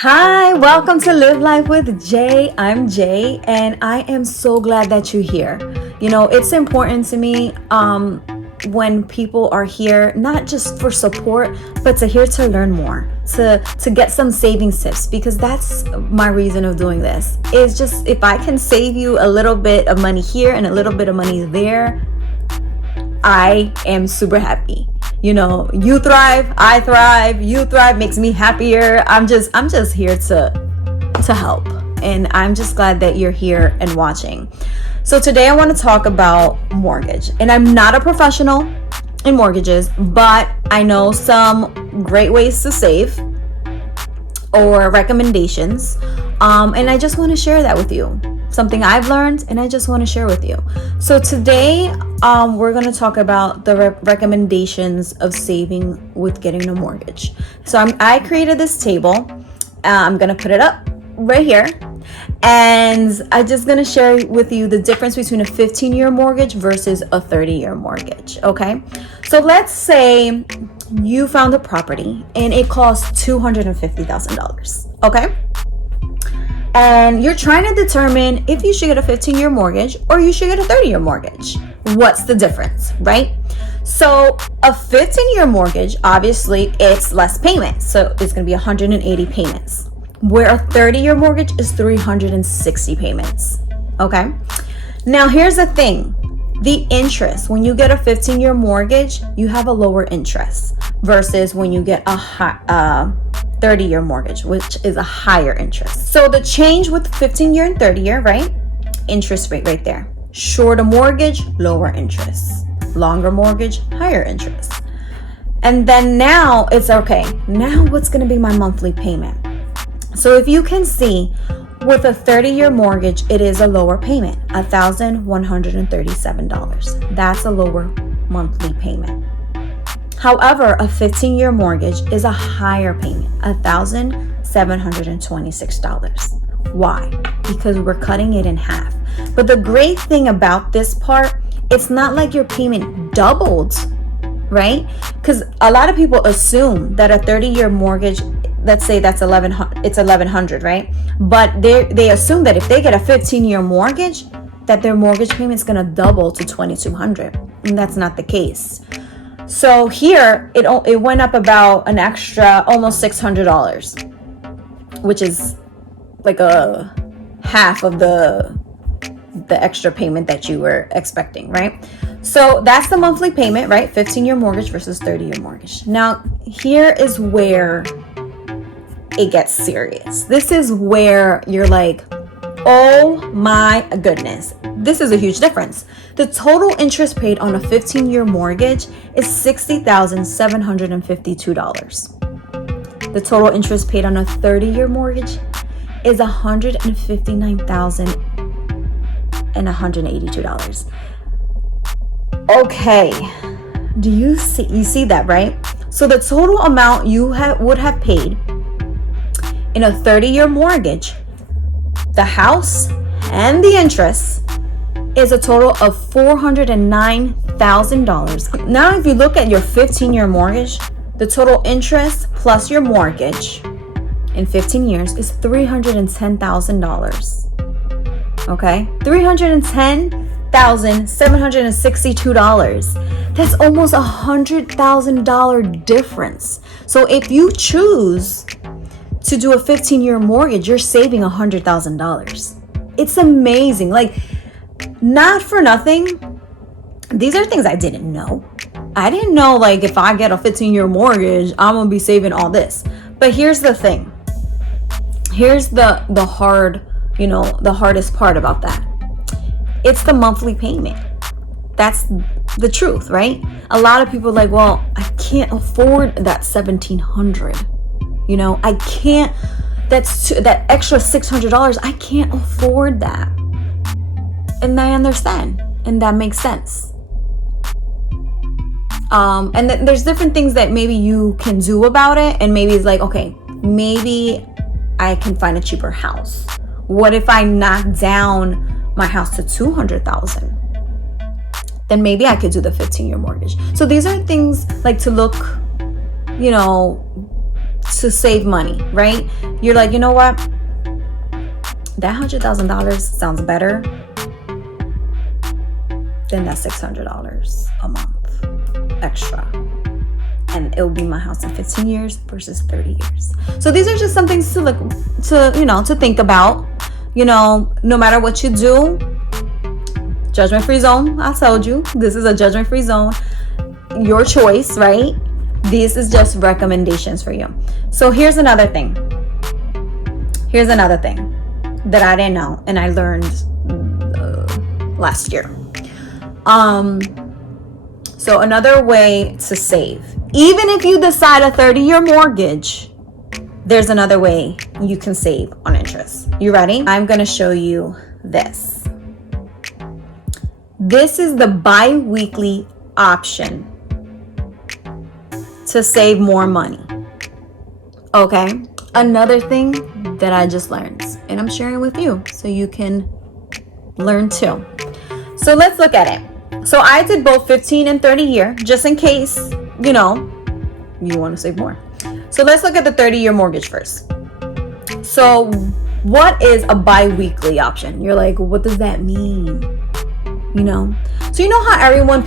Hi, welcome to Live Life with Jay. I'm Jay, and I am so glad that you're here. You know, it's important to me when people are here, not just for support, but to here to learn more, to get some saving tips, because that's my reason of doing this. Is just if I can save you a little bit of money here and a little bit of money there, I am super happy. You know, you thrive, I thrive, you thrive makes me happier. I'm just here to help. And I'm just glad that you're here and watching. So today I want to talk about mortgage. And I'm not a professional in mortgages, but I know some great ways to save or recommendations. And I just want to share that with you. Something I've learned and I just want to share with you. So today we're going to talk about the recommendations of saving with getting a mortgage. So I created this table. I'm going to put it up right here, and I'm just going to share with you the difference between a 15-year mortgage versus a 30-year mortgage. Okay, so let's say you found a property and it costs $250,000. Okay, and you're trying to determine if you should get a 15-year mortgage or you should get a 30-year mortgage. What's the difference, right? So a 15-year mortgage, obviously, it's less payments. So it's going to be 180 payments, where a 30-year mortgage is 360 payments. Okay. Now, here's the thing. The interest, when you get a 15-year mortgage, you have a lower interest versus when you get a 30-year mortgage, which is a higher interest. So the change with 15-year and 30-year, right? Interest rate right there. Shorter mortgage, lower interest. Longer mortgage, higher interest. And then now it's okay. Now what's going to be my monthly payment? So if you can see, with a 30-year mortgage, it is a lower payment, $1,137. That's a lower monthly payment. However, a 15-year mortgage is a higher payment, $1,726. Why? Because we're cutting it in half. But the great thing about this part, it's not like your payment doubled, right? Because a lot of people assume that a 30-year mortgage, let's say it's $1,100, right? But they assume that if they get a 15-year mortgage, that their mortgage payment is going to double to $2,200, and that's not the case. So here it went up about an extra almost $600, which is like a half of the extra payment that you were expecting, right? So that's the monthly payment, right? 15-year mortgage versus 30-year mortgage. Now, here is where it gets serious. This is where you're like, oh my goodness, this is a huge difference. The total interest paid on a 15-year mortgage is $60,752. The total interest paid on a 30-year mortgage is $159,182. Okay, do you see that, right? So the total amount you would have paid in a 30-year mortgage, the house and the interest, is a total of $409,000. Now, if you look at your 15-year mortgage, the total interest plus your mortgage in 15 years is $310,000. Okay? $310,762. That's almost $100,000 difference. So if you choose to do a 15-year mortgage, you're saving $100,000. It's amazing. Like, not for nothing, these are things I didn't know. I didn't know, like, if I get a 15-year mortgage, I'm gonna be saving all this. But here's the thing. Here's the hardest part about that. It's the monthly payment. That's the truth, right? A lot of people are like, well, I can't afford that $1,700. You know, I can't, that extra $600, I can't afford that. And I understand, and that makes sense. And there's different things that maybe you can do about it, and maybe it's like, okay, maybe I can find a cheaper house. What if I knock down my house to $200,000? Then maybe I could do the 15-year mortgage. So these are things like to look, to save money, right? You're like, you know what? That $100,000 sounds better than that $600 a month extra. And it will be my house in 15 years versus 30 years. So these are just some things to look to think about. No matter what you do, judgment-free zone. I told you, this is a judgment-free zone. Your choice, right? This is just recommendations for you. So here's another thing. That I didn't know, and I learned last year. So another way to save, even if you decide a 30-year mortgage, there's another way you can save on interest. You ready? I'm going to show you this. This is the biweekly option to save more money. Okay? Another thing that I just learned, and I'm sharing with you so you can learn too. So let's look at it. So I did both 15 and 30 year, just in case, you want to save more. So let's look at the 30-year mortgage first. So what is a bi-weekly option? You're like, what does that mean? So you know how everyone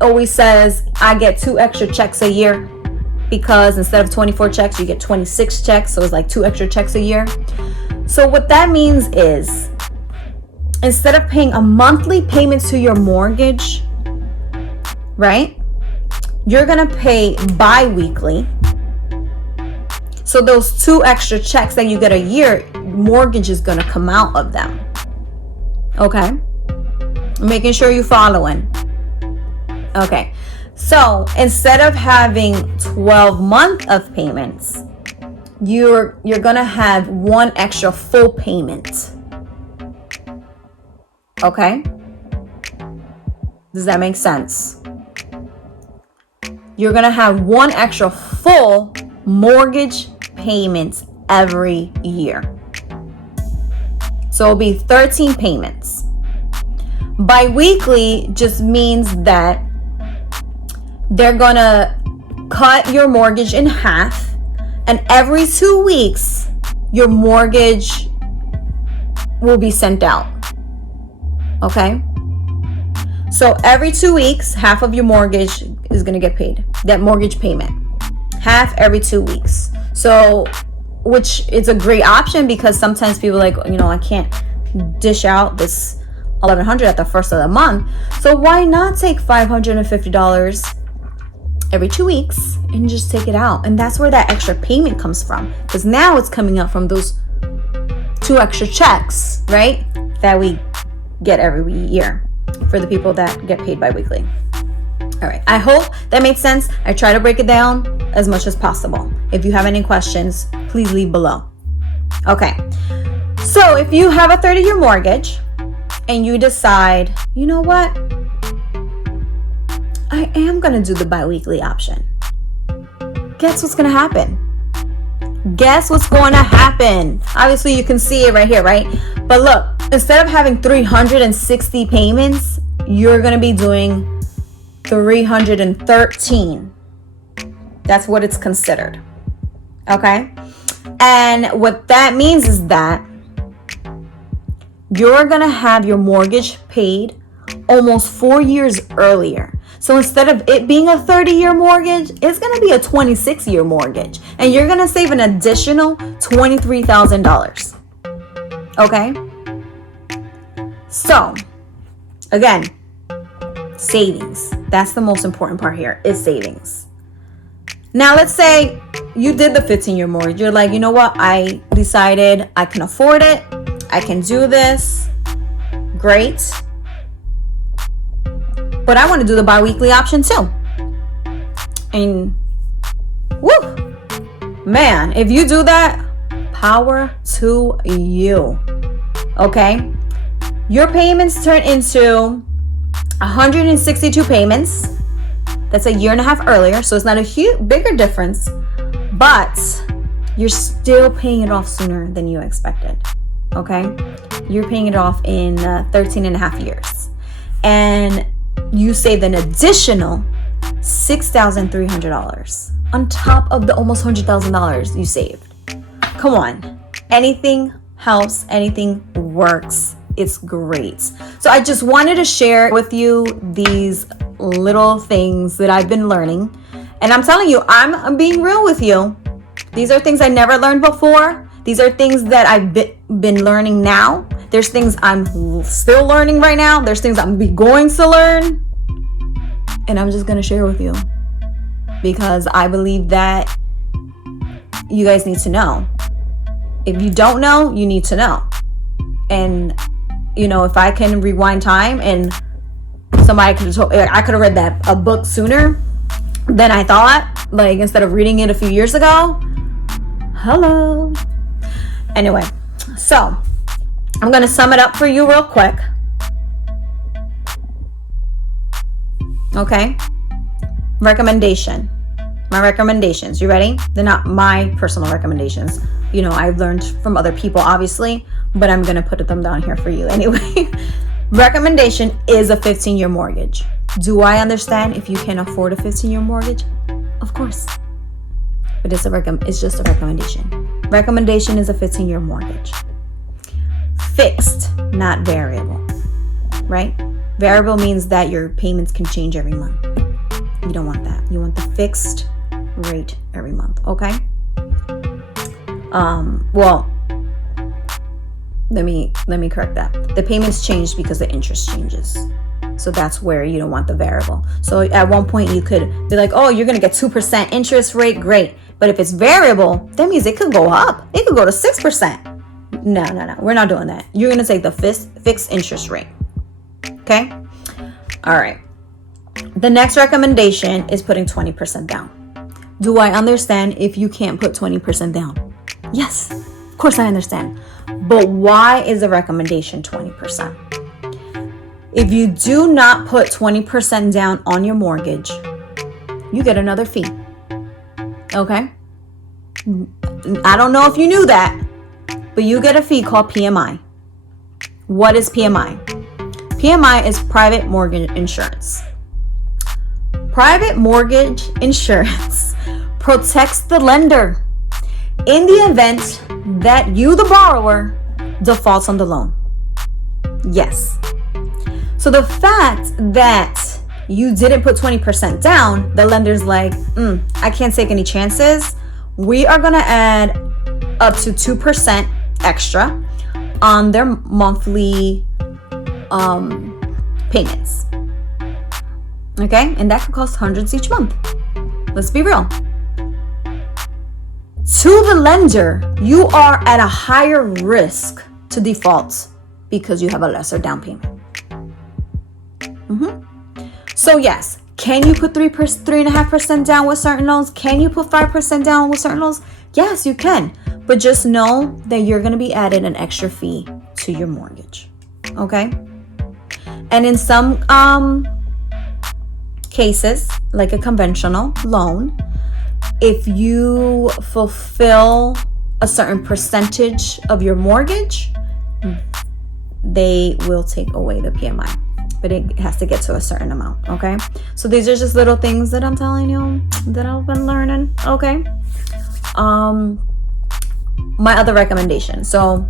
always says, I get 2 extra checks a year? Because instead of 24 checks, you get 26 checks. So it's like 2 extra checks a year. So what that means is, instead of paying a monthly payment to your mortgage, right? You're going to pay bi-weekly. So those 2 extra checks that you get a year, mortgage is going to come out of them. Okay? Making sure you're following. Okay. So instead of having 12 months of payments, you're going to have 1 extra full payment. Okay? Does that make sense? You're going to have 1 extra full mortgage payment every year. So it'll be 13 payments. Bi-weekly just means that they're going to cut your mortgage in half, and every 2 weeks, your mortgage will be sent out. Okay? So every 2 weeks, half of your mortgage is going to get paid. That mortgage payment. Half every 2 weeks. So, which is a great option, because sometimes people are like, I can't dish out this $1,100 at the first of the month. So why not take $550 every 2 weeks and just take it out? And that's where that extra payment comes from, because now it's coming out from those 2 extra checks, right, that we get every year for the people that get paid bi-weekly. All right, I hope that made sense. I try to break it down as much as possible. If you have any questions, please leave below. Okay, so if you have a 30-year mortgage and you decide, you know what, I am going to do the bi-weekly option, guess what's going to happen? Guess what's going to happen? Obviously, you can see it right here, right? But look, instead of having 360 payments, you're going to be doing 313. That's what it's considered. Okay? And what that means is that you're going to have your mortgage paid almost 4 years earlier. So instead of it being a 30-year mortgage, it's going to be a 26-year mortgage. And you're going to save an additional $23,000. Okay? So, again, savings. That's the most important part here, is savings. Now, let's say you did the 15-year mortgage. You're like, you know what? I decided I can afford it. I can do this. Great. But I want to do the bi-weekly option too. And woo, man, if you do that, power to you. Okay? Your payments turn into 162 payments. That's a year and a half earlier, so it's not a bigger difference, but you're still paying it off sooner than you expected. Okay? You're paying it off in 13 and a half years. And you saved an additional $6,300. on top of the almost $100,000 you saved. Come on. Anything helps, anything works. It's great. So I just wanted to share with you these little things that I've been learning. And I'm telling you, I'm being real with you. These are things I never learned before. These are things that I've been learning now. There's things I'm still learning right now. There's things I'm going to learn. And I'm just going to share with you because I believe that you guys need to know. If you don't know, you need to know. And, if I can rewind time and I could have read a book sooner than I thought, like instead of reading it a few years ago. Hello. Anyway, so I'm going to sum it up for you real quick. Okay. My recommendations. You ready? They're not my personal recommendations. I've learned from other people, obviously, but I'm going to put them down here for you anyway. Recommendation is a 15-year mortgage. Do I understand if you can afford a 15-year mortgage? Of course. But it's just a recommendation. Recommendation is a 15-year mortgage. Fixed, not variable. Right? Variable means that your payments can change every month. You don't want that. You want the fixed rate every month. Okay? Let me correct that. The payments change because the interest changes. So that's where you don't want the variable. So at one point you could be like, oh, you're going to get 2% interest rate. Great. But if it's variable, that means it could go up. It could go to 6%. No. We're not doing that. You're going to take the fixed interest rate. Okay? All right. The next recommendation is putting 20% down. Do I understand if you can't put 20% down? Yes, of course I understand. But why is the recommendation 20%? If you do not put 20% down on your mortgage, you get another fee. Okay? I don't know if you knew that, but you get a fee called PMI. What is PMI? PMI is private mortgage insurance. Private mortgage insurance protects the lender in the event that you, the borrower, defaults on the loan. Yes. So the fact that you didn't put 20% down, the lender's like, I can't take any chances. We are going to add up to 2% extra on their monthly payments. Okay? And that could cost hundreds each month. Let's be real. To the lender, you are at a higher risk to default because you have a lesser down payment. So yes, can you put 3.5% down with certain loans? Can you put 5% down with certain loans? Yes, you can. But just know that you're going to be added an extra fee to your mortgage. Okay? And in some cases, like a conventional loan, if you fulfill a certain percentage of your mortgage, they will take away the PMI. But it has to get to a certain amount, okay? So these are just little things that I'm telling you that I've been learning, okay? My other recommendation. So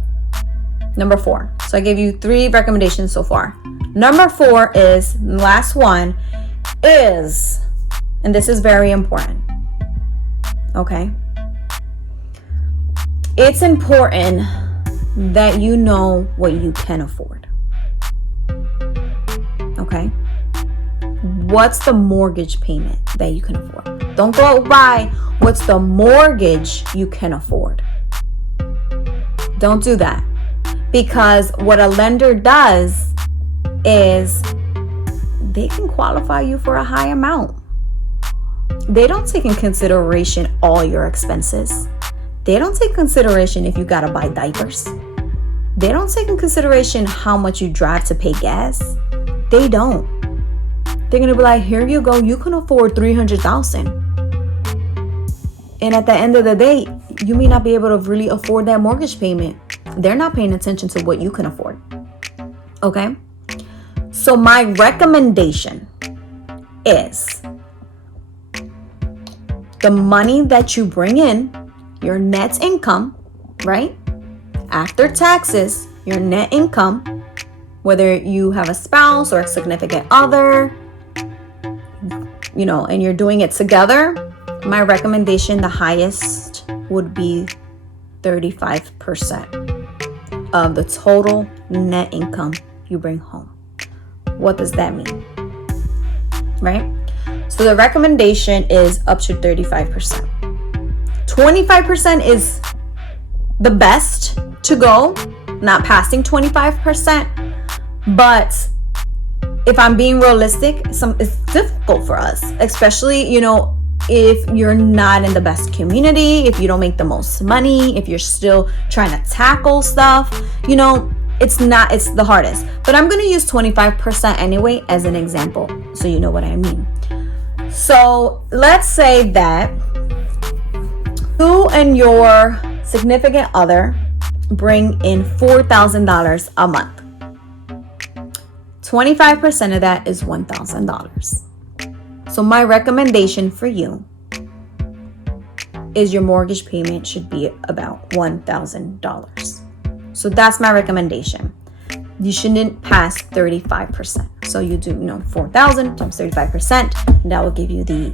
number 4. So I gave you 3 recommendations so far. Number 4 is, last one is, and this is very important, okay? It's important that you know what you can afford. Okay? What's the mortgage payment that you can afford? Don't go by what's the mortgage you can afford. Don't do that. Because what a lender does is they can qualify you for a high amount. They don't take in consideration all your expenses. They don't take consideration if you gotta buy diapers. They don't take in consideration how much you drive to pay gas. They don't. They're gonna be like, here you go, you can afford $300,000. And at the end of the day, you may not be able to really afford that mortgage payment. They're not paying attention to what you can afford. Okay? So my recommendation is the money that you bring in, your net income, right? After taxes, your net income, whether you have a spouse or a significant other, and you're doing it together, my recommendation, the highest would be 35% of the total net income you bring home. What does that mean? Right? So the recommendation is up to 35%. 25% is the best to go, not passing 25%. But if I'm being realistic, it's difficult for us, especially, if you're not in the best community, if you don't make the most money, if you're still trying to tackle stuff, it's the hardest. But I'm going to use 25% anyway as an example, so you know what I mean. So let's say that you and your significant other bring in $4,000 a month. 25% of that is $1,000. So my recommendation for you is your mortgage payment should be about $1,000. So that's my recommendation. You shouldn't pass 35%. So you do, 4,000 times 35%. That will give you the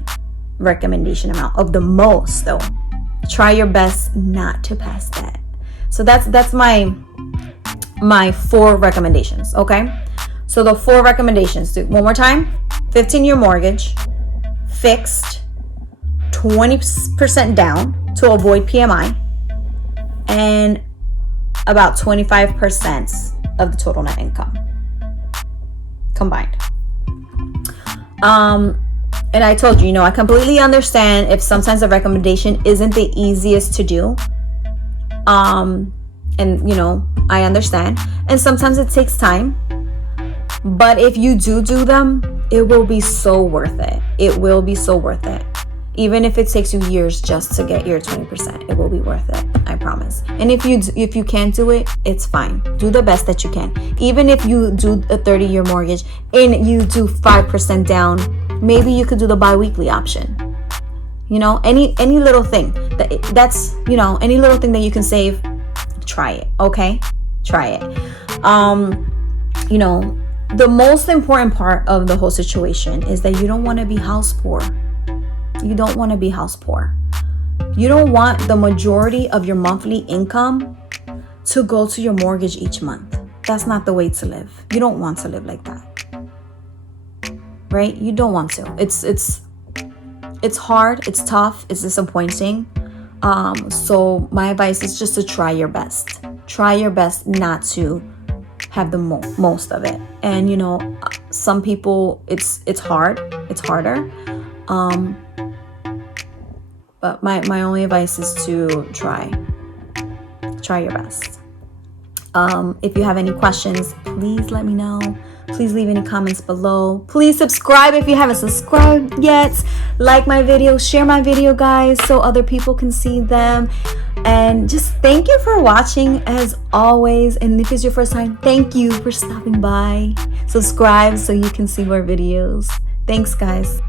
recommendation amount of the most, though. Try your best not to pass that. So that's my 4 recommendations, okay? So the 4 recommendations, do one more time. 15-year mortgage, fixed, 20% down to avoid PMI, and about 25% of the total net income combined. And I told you, I completely understand if sometimes the recommendation isn't the easiest to do. And I understand. And sometimes it takes time. But if you do them, it will be so worth it. It will be so worth it. Even if it takes you years just to get your 20%, it will be worth it. I promise. And if you can't do it, it's fine. Do the best that you can. Even if you do a 30-year mortgage and you do 5% down, maybe you could do the biweekly option. Any little thing that's any little thing that you can save, try it. Okay, try it. The most important part of the whole situation is that you don't want to be house poor. You don't want to be house poor. You don't want the majority of your monthly income to go to your mortgage each month. That's not the way to live. You don't want to live like that. Right? You don't want to. It's hard, it's tough, it's disappointing. So my advice is just to try your best. Try your best not to have the most of it. And some people it's harder. But my only advice is to try your best. If you have any questions, please let me know. Please leave any comments below. Please subscribe if you haven't subscribed yet. Like my video, share my video, guys, so other people can see them. And just thank you for watching as always. And if it's your first time, thank you for stopping by. Subscribe so you can see more videos. Thanks, guys.